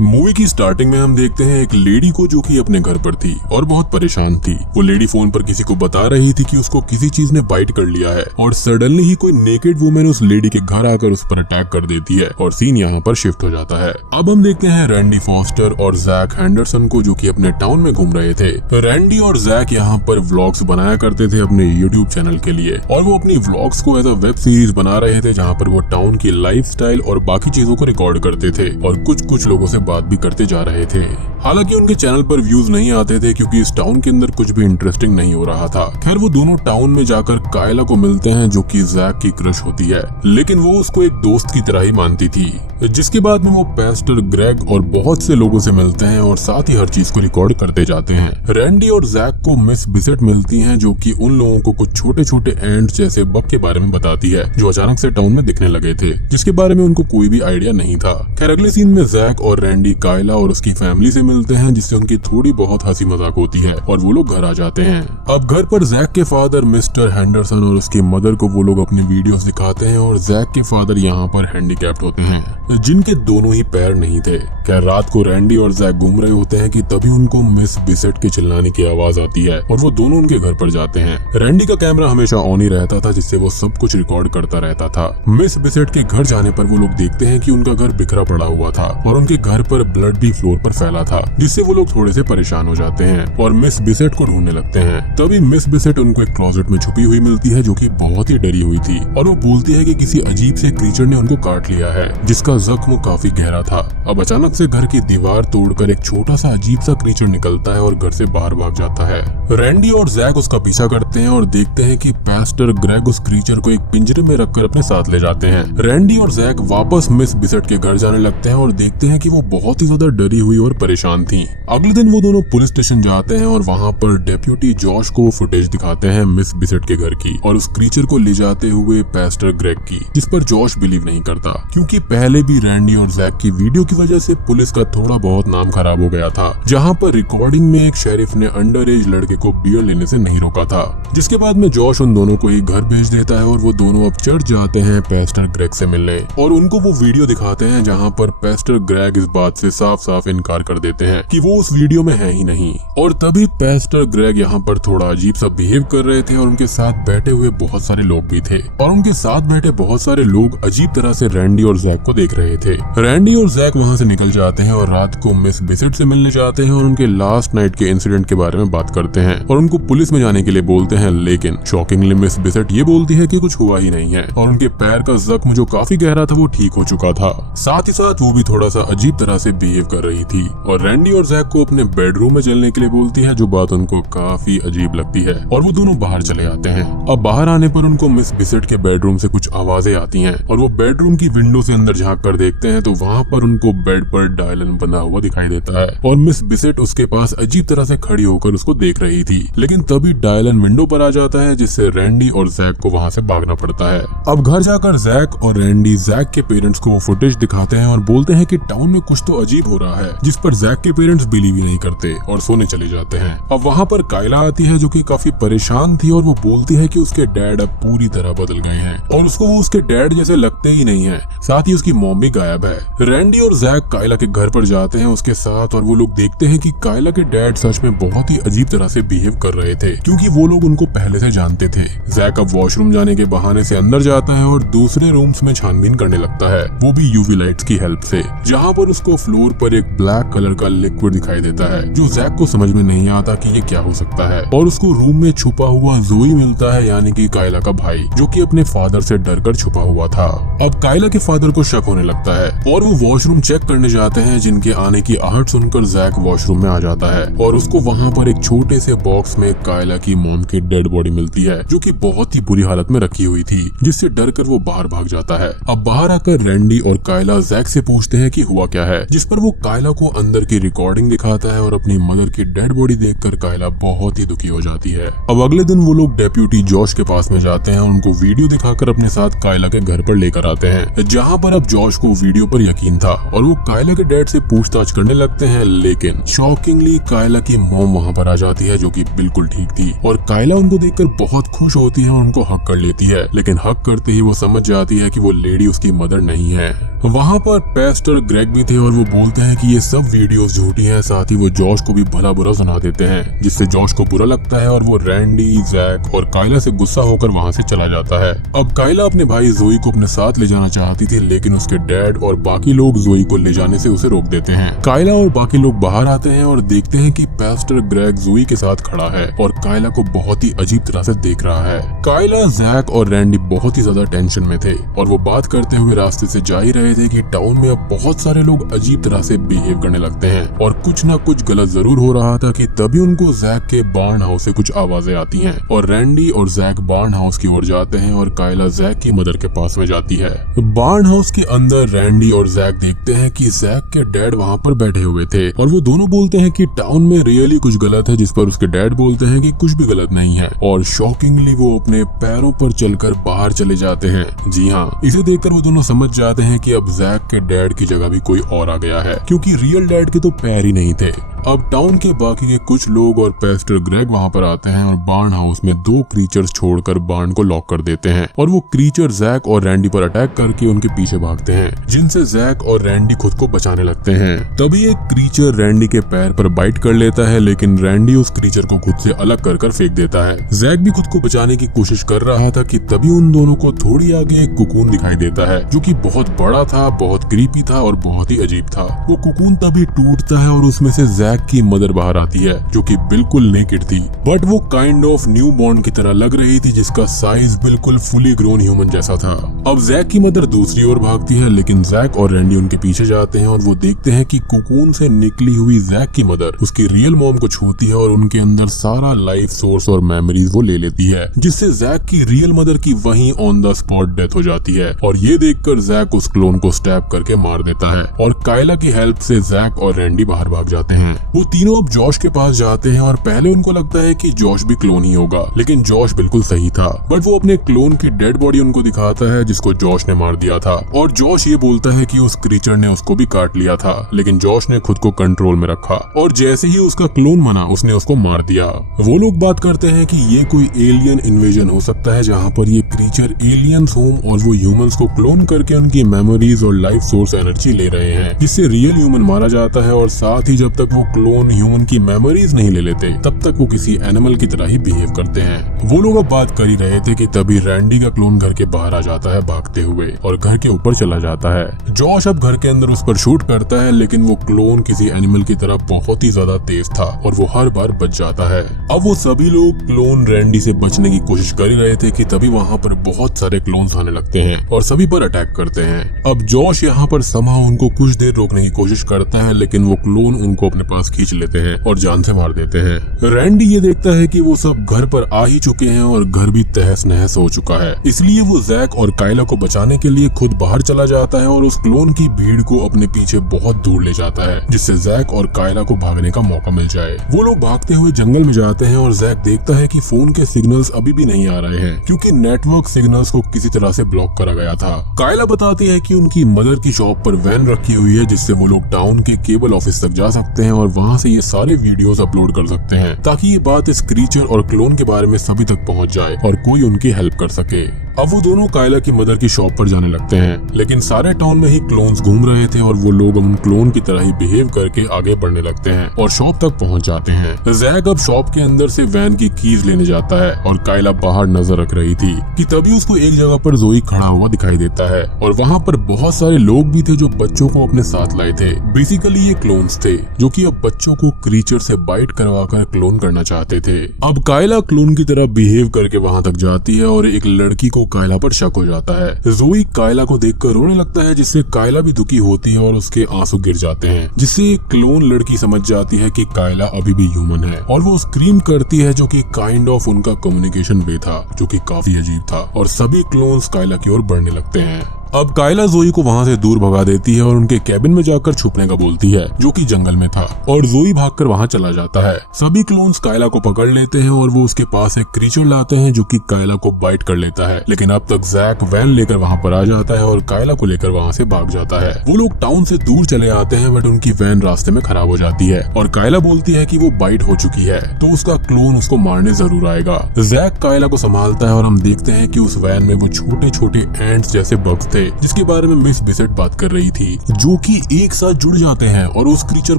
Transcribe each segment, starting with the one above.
Movie की starting में हम देखते हैं एक लेडी को जो कि अपने घर पर थी और बहुत परेशान थी। वो लेडी फोन पर किसी को बता रही थी कि उसको किसी चीज ने बाइट कर लिया है और सडनली ही कोई नेकेड वुमेन उस लेडी के घर आकर उस पर अटैक कर देती है और सीन यहाँ पर शिफ्ट हो जाता है। अब हम देखते हैं रैंडी फॉस्टर और जैक हैंडरसन को जो कि अपने टाउन में घूम रहे थे। रैंडी और जैक यहाँ पर व्लॉग्स बनाया करते थे अपने यूट्यूब चैनल के लिए और वो अपनी व्लॉग्स को एज अ वेब सीरीज बना रहे थे जहाँ पर वो टाउन की लाइफस्टाइल और बाकी चीजों को रिकॉर्ड करते थे और कुछ लोगों से बात भी करते जा रहे थे। हालांकि उनके चैनल पर व्यूज नहीं आते थे क्योंकि इस टाउन के अंदर कुछ भी इंटरेस्टिंग नहीं हो रहा था। खैर वो दोनों टाउन में जाकर कायला को मिलते हैं जो कि जैक की क्रश होती है, लेकिन वो उसको एक दोस्त की तरह ही मानती थी। जिसके बाद में वो पास्टर ग्रेग और बहुत से लोगों से मिलते हैं और साथ ही हर चीज को रिकॉर्ड करते जाते हैं। रैंडी और जैक को मिस बिसेट मिलती हैं जो कि उन लोगों को कुछ छोटे छोटे एंड जैसे बग के बारे में बताती है जो अचानक से टाउन में दिखने लगे थे, जिसके बारे में उनको कोई भी आइडिया नहीं था। खैर अगले सीन में जैक और रैंडी कायला और उसकी फैमिली से मिलते हैं जिससे उनकी थोड़ी बहुत हंसी मजाक होती है और वो लोग घर आ जाते हैं। अब घर पर जैक के फादर मिस्टर हैंडरसन और उसकी मदर को वो लोग अपने वीडियोस दिखाते हैं और जैक के फादर यहाँ पर हैंडीकैप्ड होते हैं जिनके दोनों ही पैर नहीं थे। क्या रात को रैंडी और जैक घूम रहे होते हैं कि तभी उनको मिस बिसेट के चिल्लाने की आवाज आती है और वो दोनों उनके घर पर जाते हैं। रैंडी का कैमरा हमेशा ऑन ही रहता था जिससे वो सब कुछ रिकॉर्ड करता रहता था। मिस बिसेट के घर जाने पर वो लोग देखते हैं कि उनका घर बिखरा पड़ा हुआ था और उनके घर पर ब्लड भी फ्लोर पर फैला था, जिससे वो लोग थोड़े से परेशान हो जाते हैं और मिस बिसेट को ढूंढने लगते हैं। तभी मिस बिसेट उनको एक क्लोजेट में छुपी हुई मिलती है जो कि बहुत ही डरी हुई थी और वो बोलती है कि किसी अजीब से क्रीचर ने उनको काट लिया है जिसका जख्म काफी गहरा था। अब अचानक से घर की दीवार तोड़कर एक छोटा सा अजीब सा क्रीचर निकलता है और घर से बाहर भाग जाता है। रैंडी और जैक उसका पीछा करते हैं और देखते हैं कि पास्टर ग्रेग उस क्रीचर को एक पिंजरे में रखकर अपने साथ ले जाते हैं। रैंडी और जैक वापस मिस बिसेट के घर जाने लगते हैं और देखते हैं कि वो बहुत ही ज्यादा डरी हुई और परेशान थी। अगले दिन वो दोनों पुलिस स्टेशन जाते हैं और वहाँ पर डेप्यूटी जॉश को फुटेज दिखाते हैं मिस बिसेट के घर की और उस क्रीचर को ले जाते हुए पास्टर ग्रेग की, जिस पर जॉश बिलीव नहीं करता क्योंकि पहले भी रैंडी और जैक की वीडियो की वजह से पुलिस का थोड़ा बहुत नाम खराब हो गया था, जहाँ पर रिकॉर्डिंग में एक शेरिफ ने अंडर एज लड़के को बियर लेने से नहीं रोका था। जिसके बाद में जॉश उन दोनों को ही घर भेज देता है और वो दोनों अब चर्च जाते हैं पास्टर ग्रेग से मिलने और उनको वो वीडियो दिखाते हैं जहाँ पर पास्टर ग्रेग इस बात से साफ साफ इनकार कर देते हैं कि वो उस वीडियो में है ही नहीं। और तभी पास्टर ग्रेग यहाँ पर थोड़ा अजीब सा बिहेव कर रहे थे और उनके साथ बैठे हुए बहुत सारे लोग भी थे और उनके साथ बैठे बहुत सारे लोग अजीब तरह से रैंडी और जैक को देख रहे थे। रैंडी और जैक वहाँ से निकल जाते हैं और रात को मिस बिसेट से मिलने जाते हैं और उनके लास्ट नाइट के इंसिडेंट के बारे में बात करते हैं और उनको पुलिस में जाने के लिए बोलते हैं, लेकिन शॉकिंगली मिस बिसेट ये बोलती है कि कुछ हुआ ही नहीं है और उनके पैर का जख्म जो काफी गहरा था वो ठीक हो चुका था। साथ ही साथ वो भी थोड़ा सा अजीब तरह से बिहेव कर रही थी और रैंडी और जैक को अपने बेडरूम में चलने के लिए बोलती है, जो बात उनको काफी अजीब लगती है और वो दोनों बाहर चले आते हैं। अब बाहर आने पर उनको मिस बिसेट के बेडरूम से कुछ आवाजें आती हैं और वो बेडरूम की विंडो से अंदर झांक कर देखते हैं तो वहाँ पर उनको बेड पर डायलन बना हुआ दिखाई देता है और मिस बिसेट उसके पास अजीब तरह से खड़ी होकर उसको देख रही थी। लेकिन तभी डायलन विंडो पर आ जाता है जिससे रैंडी और जैक को वहाँ से भागना पड़ता है। अब घर जाकर जैक और रैंडी जैक के पेरेंट्स को फुटेज दिखाते हैं और बोलते हैं कि टाउन में कुछ तो अजीब हो रहा है, जिस पर जैक के पेरेंट्स बिलीव ही नहीं करते और सोने चले जाते हैं। अब वहाँ पर कायला आती है जो कि काफी परेशान थी और वो बोलती है कि उसके डैड अब पूरी तरह बदल गए हैं और उसको वो उसके डैड जैसे लगते ही नहीं है, साथ ही उसकी मॉम भी गायब है। रैंडी और जैक कायला के घर पर जाते हैं उसके साथ और वो लोग देखते हैं कि कायला के डैड सच में बहुत ही अजीब तरह से बिहेव कर रहे थे क्योंकि वो लोग उनको पहले से जानते थे। जैक अब वॉशरूम जाने के बहाने से अंदर जाता है और दूसरे रूम्स में छानबीन करने लगता है, वो भी यूवी लाइट्स की हेल्प से, जहाँ पर उसको फ्लोर पर एक ब्लैक कलर का लिक्विड दिखाई देता है जो जैक को समझ में नहीं आता कि ये क्या हो सकता है। और उसको रूम में छुपा हुआ जोई मिलता है, यानी कि कायला का भाई, जो कि अपने फादर से डरकर छुपा हुआ था। अब कायला के फादर को शक होने लगता है और वो वॉशरूम चेक करने जाते हैं, जिनके आने की आहट सुनकर जैक वॉशरूम में आ जाता है और उसको वहाँ पर एक छोटे से बॉक्स में कायला की मॉम की डेड बॉडी मिलती है जो कि बहुत ही बुरी हालत में रखी हुई थी, जिससे डरकर वो बाहर भाग जाता है। अब बाहर आकर रैंडी और कायला जैक से पूछते हैं कि हुआ क्या है, जिस पर वो कायला को अंदर की रिकॉर्डिंग दिखाता है और अपनी मदर की डेड बॉडी देखकर कायला बहुत ही दुखी हो जाती है। अब अगले दिन वो लोग डेप्यूटी जॉश के पास में जाते हैं और उनको वीडियो दिखाकर अपने साथ कायला के घर पर लेकर आते हैं, जहाँ पर अब जॉश को वीडियो पर यकीन था और वो कायला के डैड से पूछताछ करने लगते हैं। लेकिन शॉकिंगली कायला की मॉम वहाँ पर आ जाती है जो कि बिल्कुल ठीक थी और कायला उनको देखकर बहुत खुश होती है और उनको हक कर लेती है, लेकिन हक करते ही वो समझ जाती है कि वो लेडी उसकी मदर नहीं है। वहाँ पर पेस्टर ग्रेग भी थे और वो बोलते हैं कि ये सब वीडियोस झूठी हैं। साथ ही वो जॉश को भी भला बुरा सुना देते हैं, जिससे जॉश को बुरा लगता है और वो रैंडी, जैक और कायला से गुस्सा होकर वहाँ से चला जाता है। अब कायला अपने भाई जोई को अपने साथ ले जाना चाहती थी, लेकिन उसके डैड और बाकी लोग जोई को ले जाने से उसे रोक देते हैं। कायला और बाकी लोग बाहर आते हैं और देखते हैं कि पेस्टर ग्रेग जोई के साथ खड़ा है और कायला को बहुत ही अजीब तरह से देख रहा है। कायला, जैक और रैंडी बहुत ही ज्यादा टेंशन में थे और वो बात करते हुए रास्ते से जा ही रहे थे कि टाउन में अब बहुत सारे लोग अजीब तरह से बिहेव करने लगते हैं और कुछ ना कुछ गलत जरूर हो रहा था कि तभी उनको जैक के बार्न हाउस से कुछ आवाजें आती हैं और रैंडी और जैक बार्न हाउस की ओर जाते हैं और कायला जैक की मदर के पास में जाती है। बार्न हाउस के अंदर रैंडी और जैक देखते हैं कि जैक के डैड वहाँ पर बैठे हुए थे और वो दोनों बोलते हैं कि टाउन में रियली कुछ गलत है, जिस पर उसके डैड बोलते हैं कि कुछ भी गलत नहीं है और शॉकिंगली वो अपने पैरों पर चलकर बाहर चले जाते हैं। जी हाँ, इसे देखकर वो दोनों समझ जाते हैं कि अब जैक के डैड की जगह भी कोई और आ गया है, क्योंकि रियल डैड के तो पैर ही नहीं थे। अब टाउन के बाकी के कुछ लोग और पेस्टर ग्रेग वहाँ पर आते हैं और बार्न हाउस में 2 क्रीचर्स छोड़कर बार्न को लॉक कर देते हैं और वो क्रीचर जैक और रैंडी पर अटैक करके उनके पीछे भागते हैं, जिनसे जैक और रैंडी खुद को बचाने लगते हैं। तभी एक क्रीचर रैंडी के पैर पर बाइट कर लेता है, लेकिन रैंडी उस क्रीचर को खुद से अलग कर फेंक देता है। जैक भी खुद को बचाने की कोशिश कर रहा था कि तभी उन दोनों को थोड़ी आगे एक कुकून दिखाई देता है, जो कि बहुत बड़ा था, बहुत क्रीपी था और बहुत ही अजीब था। वो कुकून तभी टूटता है और उसमें से जैक की मदर बाहर आती है, जो कि बिल्कुल नेकेड थी, बट वो काइंड ऑफ न्यू बॉर्न की तरह लग रही थी, जिसका साइज बिल्कुल फुली ग्रोन ह्यूमन जैसा था। अब जैक की मदर दूसरी ओर भागती है, लेकिन जैक और रैंडी उनके पीछे जाते हैं और वो देखते हैं कि कुकून से निकली हुई जैक की मदर उसकी रियल मॉम को छूती है और उनके अंदर सारा लाइफ सोर्स और मेमोरीज वो ले लेती है, जिससे जैक की रियल मदर की वहीं ऑन द स्पॉट डेथ हो जाती है। और ये देखकर जैक उस क्लोन को स्टैब करके मार देता है और कायला की हेल्प से जैक और रैंडी बाहर भाग जाते हैं। वो तीनों अब जॉश के पास जाते हैं और पहले उनको लगता है कि जॉश भी क्लोन ही होगा, लेकिन जॉश बिल्कुल सही था। बट वो अपने क्लोन की डेड बॉडी उनको दिखाता है, जिसको जॉश ने मार दिया था और जॉश ये बोलता है कि उस क्रीचर ने उसको भी काट लिया था, लेकिन जॉश ने खुद को कंट्रोल में रखा और जैसे ही उसका क्लोन बना उसने उसको मार दिया। वो लोग बात करते हैं कि ये कोई एलियन इन्वेजन हो सकता है, जहाँ पर ये क्रीचर एलियंस हों और वो ह्यूमंस को क्लोन करके उनकी मेमोरीज और लाइफ सोर्स एनर्जी ले रहे हैं, जिससे रियल ह्यूमन मारा जाता है और साथ ही जब तक वो क्लोन ह्यूमन की मेमोरीज नहीं ले लेते तब तक वो किसी एनिमल की तरह ही बिहेव करते हैं। वो लोग अब बात कर ही रहे थे कि तभी रैंडी का क्लोन घर के बाहर आ जाता है भागते हुए और घर के ऊपर चला जाता है। जॉश अब घर के अंदर उस पर शूट करता है, लेकिन वो क्लोन किसी एनिमल की तरह बहुत ही ज्यादा तेज था और वो हर बार बच जाता है। अब वो सभी लोग क्लोन रैंडी से बचने की कोशिश कर ही रहे थे कि तभी वहाँ पर बहुत सारे क्लोन्स आने लगते हैं और सभी पर अटैक करते हैं। अब जॉश यहाँ पर समहाउ उनको कुछ देर रोकने की कोशिश करता है, लेकिन वो क्लोन उनको अपने पास खींच लेते हैं और जान से मार देते हैं। रैंडी ये देखता है कि वो सब घर पर आ ही चुके हैं और घर भी तहस नहस हो चुका है, इसलिए वो जैक और कायला को बचाने के लिए खुद बाहर चला जाता है और उस क्लोन की भीड़ को अपने पीछे बहुत दूर ले जाता है, जिससे जैक और कायला को भागने का मौका मिल जाए। वो लोग भागते हुए जंगल में जाते हैं और जैक देखता है कि फोन के सिग्नल्स अभी भी नहीं आ रहे हैं, क्योंकि नेटवर्क सिग्नल्स को किसी तरह से ब्लॉक करा गया था। कायला बताती है कि उनकी मदर की शॉप पर वैन रखी हुई है, जिससे वो लोग टाउन के केबल ऑफिस तक जा सकते हैं और वहाँ से ये सारे वीडियोस अपलोड कर सकते हैं, ताकि ये बात इस क्रीचर और क्लोन के बारे में सभी तक पहुंच जाए और कोई उनकी हेल्प कर सके। अब वो दोनों कायला की मदर की शॉप पर जाने लगते हैं, लेकिन सारे टाउन में ही क्लोन्स घूम रहे थे और वो लोग उन क्लोन की तरह ही बिहेव करके आगे बढ़ने लगते हैं और शॉप तक पहुंच जाते हैं। जैक अब शॉप के अंदर से वैन की कीज लेने जाता है और कायला बाहर नजर रख रही थी कि तभी उसको एक जगह पर जोई खड़ा हुआ दिखाई देता है और वहाँ पर बहुत सारे लोग भी थे जो बच्चों को अपने साथ लाए थे। बेसिकली ये क्लोन्स थे जो कि अब बच्चों को क्रीचर से बाइट करवाकर क्लोन करना चाहते थे। अब कायला क्लोन की तरह बिहेव करके वहाँ तक जाती है और एक लड़की को कायला पर शक हो जाता है। जोई कायला को देखकर रोने लगता है, जिससे कायला भी दुखी होती है और उसके आंसू गिर जाते हैं, जिससे एक क्लोन लड़की समझ जाती है कि कायला अभी भी ह्यूमन है और वो स्क्रीम करती है, जो कि काइंड ऑफ उनका कम्युनिकेशन वे था, जो कि काफी अजीब था और सभी क्लोन्स कायला की ओर बढ़ने लगते हैं। अब कायला जोई को वहाँ से दूर भगा देती है और उनके कैबिन में जाकर छुपने का बोलती है, जो कि जंगल में था, और जोई भागकर वहाँ चला जाता है। सभी क्लोन्स कायला को पकड़ लेते हैं और वो उसके पास एक क्रीचर लाते हैं जो कि कायला को बाइट कर लेता है, लेकिन अब तक जैक वैन लेकर वहाँ पर आ जाता है और कायला को लेकर वहाँ से भाग जाता है। वो लोग टाउन से दूर चले आते हैं, बट उनकी वैन रास्ते में खराब हो जाती है और कायला बोलती है कि वो बाइट हो चुकी है तो उसका क्लोन उसको मारने जरूर आएगा। जैक कायला को संभालता है और हम देखते हैं कि उस वैन में वो छोटे छोटे एंट्स जैसे बग्स थे थे जिसके बारे में मिस बिसेट बात कर रही थी, जो कि एक साथ जुड़ जाते हैं और उस क्रीचर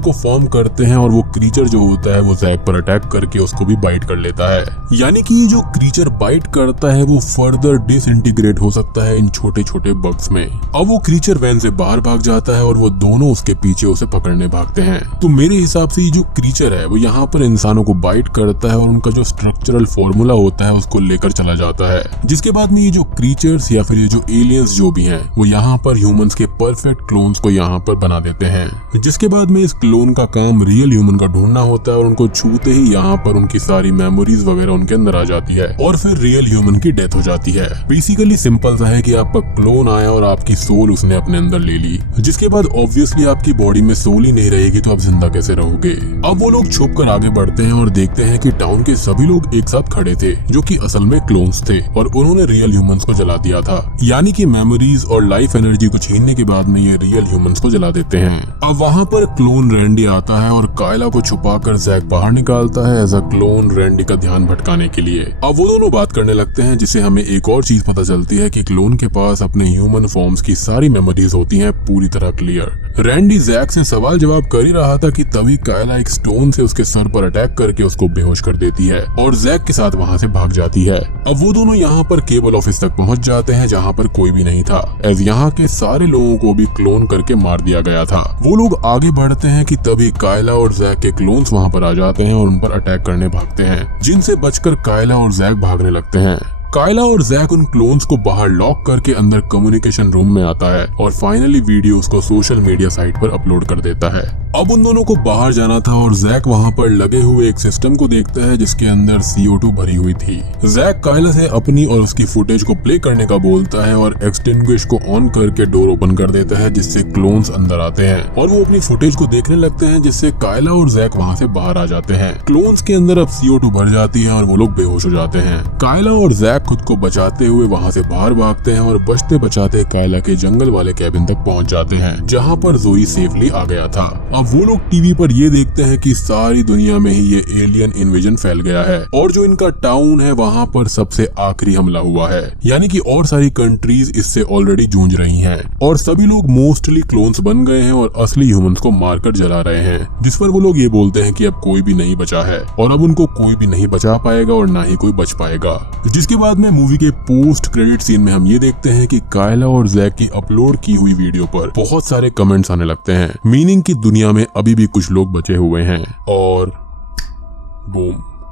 को फॉर्म करते हैं और वो क्रीचर जो होता है वो जैक पर अटैक करके उसको भी बाइट कर लेता है। यानी कि ये जो क्रीचर बाइट करता है वो फर्दर डिसइंटीग्रेट हो सकता है इन छोटे छोटे बग्स में। अब वो क्रीचर वैन से बाहर भाग जाता है और वो दोनों उसके पीछे उसे पकड़ने भागते हैं। तो मेरे हिसाब से ये जो क्रीचर है वो यहाँ पर इंसानों को बाइट करता है और उनका जो स्ट्रक्चरल फॉर्मूला होता है उसको लेकर चला जाता है, जिसके बाद में ये जो क्रीचर्स या फिर ये जो एलियंस जो भी हैं वो यहाँ पर ह्यूमंस के परफेक्ट क्लोन्स को यहाँ पर बना देते हैं। जिसके बाद में इस क्लोन का काम रियल ह्यूमन का ढूंढना होता है और उनको छूते ही यहाँ पर उनकी सारी मेमोरीज वगैरह उनके अंदर आ जाती है और फिर रियल ह्यूमन की डेथ हो जाती है। बेसिकली सिंपल सा है कि आपका क्लोन आया और आपकी सोल उसने अपने अंदर ले ली, जिसके बाद ऑब्वियसली आपकी बॉडी में सोल ही नहीं रहेगी तो आप जिंदा कैसे रहोगे। अब वो लोग छुप कर आगे बढ़ते हैं और देखते हैं कि टाउन के सभी लोग एक साथ खड़े थे जो कि असल में क्लोन्स थे और उन्होंने रियल ह्यूमंस को जला दिया था। यानी कि मेमोरीज और लाइफ एनर्जी को छीनने के बाद में ये रियल ह्यूमंस को जला देते हैं। अब वहाँ पर क्लोन रैंडी आता है और कायला को छुपाकर जैक बाहर निकालता है एज अ क्लोन रैंडी का ध्यान भटकाने के लिए। अब वो दोनों बात करने लगते हैं जिससे हमें एक और चीज पता चलती है कि क्लोन के पास अपने ह्यूमन फॉर्म्स की सारी मेमोरीज होती हैं पूरी तरह क्लियर। रैंडी जैक से सवाल जवाब कर ही रहा था कि तभी कायला एक स्टोन से उसके सर पर अटैक करके उसको बेहोश कर देती है और जैक के साथ वहाँ से भाग जाती है। अब वो दोनों यहाँ पर केबल ऑफिस तक पहुँच जाते हैं जहाँ पर कोई भी नहीं था, एज यहाँ के सारे लोगों को भी क्लोन करके मार दिया गया था। वो लोग आगे बढ़ते हैं कि तभी कायला और जैक के क्लोन्स वहाँ पर आ जाते हैं और उन पर अटैक करने भागते हैं, जिनसे बचकर कायला और जैक भागने लगते हैं। कायला और जैक उन क्लोन्स को बाहर लॉक करके अंदर कम्युनिकेशन रूम में आता है और फाइनली वीडियो उसको सोशल मीडिया साइट पर अपलोड कर देता है। अब उन दोनों को बाहर जाना था और जैक वहाँ पर लगे हुए एक सिस्टम को देखता है जिसके अंदर CO2 भरी हुई थी। जैक कायला से अपनी और उसकी फुटेज को प्ले करने का बोलता है और एक्सटिंग्विश को ऑन करके डोर ओपन कर देता है जिससे क्लोन्स अंदर आते हैं और वो अपनी फुटेज को देखने लगते हैं, जिससे कायला और जैक वहाँ से बाहर आ जाते हैं। क्लोन्स के अंदर अब CO2 भर जाती है और वो लोग बेहोश हो जाते हैं। कायला और जैक खुद को बचाते हुए वहाँ से बाहर भागते हैं और बचते बचाते कायला के जंगल वाले कैबिन तक पहुँच जाते हैं जहाँ पर जोई सेफली आ गया था। अब वो लोग टीवी पर ये देखते हैं कि सारी दुनिया में ही ये एलियन इन्वेजन फैल गया है और जो इनका टाउन है वहाँ पर सबसे आखिरी हमला हुआ है। यानी कि और सारी कंट्रीज इससे ऑलरेडी जूझ रही हैं और सभी लोग मोस्टली क्लोन्स बन गए हैं और असली ह्यूमंस को मारकर जला रहे हैं, जिस पर वो लोग ये बोलते हैं कि अब कोई भी नहीं बचा है और अब उनको कोई भी नहीं बचा पाएगा और ना ही कोई बच पाएगा। जिसके बाद में मूवी के पोस्ट क्रेडिट सीन में हम ये देखते हैं कि कायला और जैक की अपलोड की हुई वीडियो पर बहुत सारे कमेंट्स आने लगते हैं, मीनिंग कि दुनिया में अभी भी कुछ लोग बचे हुए हैं और बूम।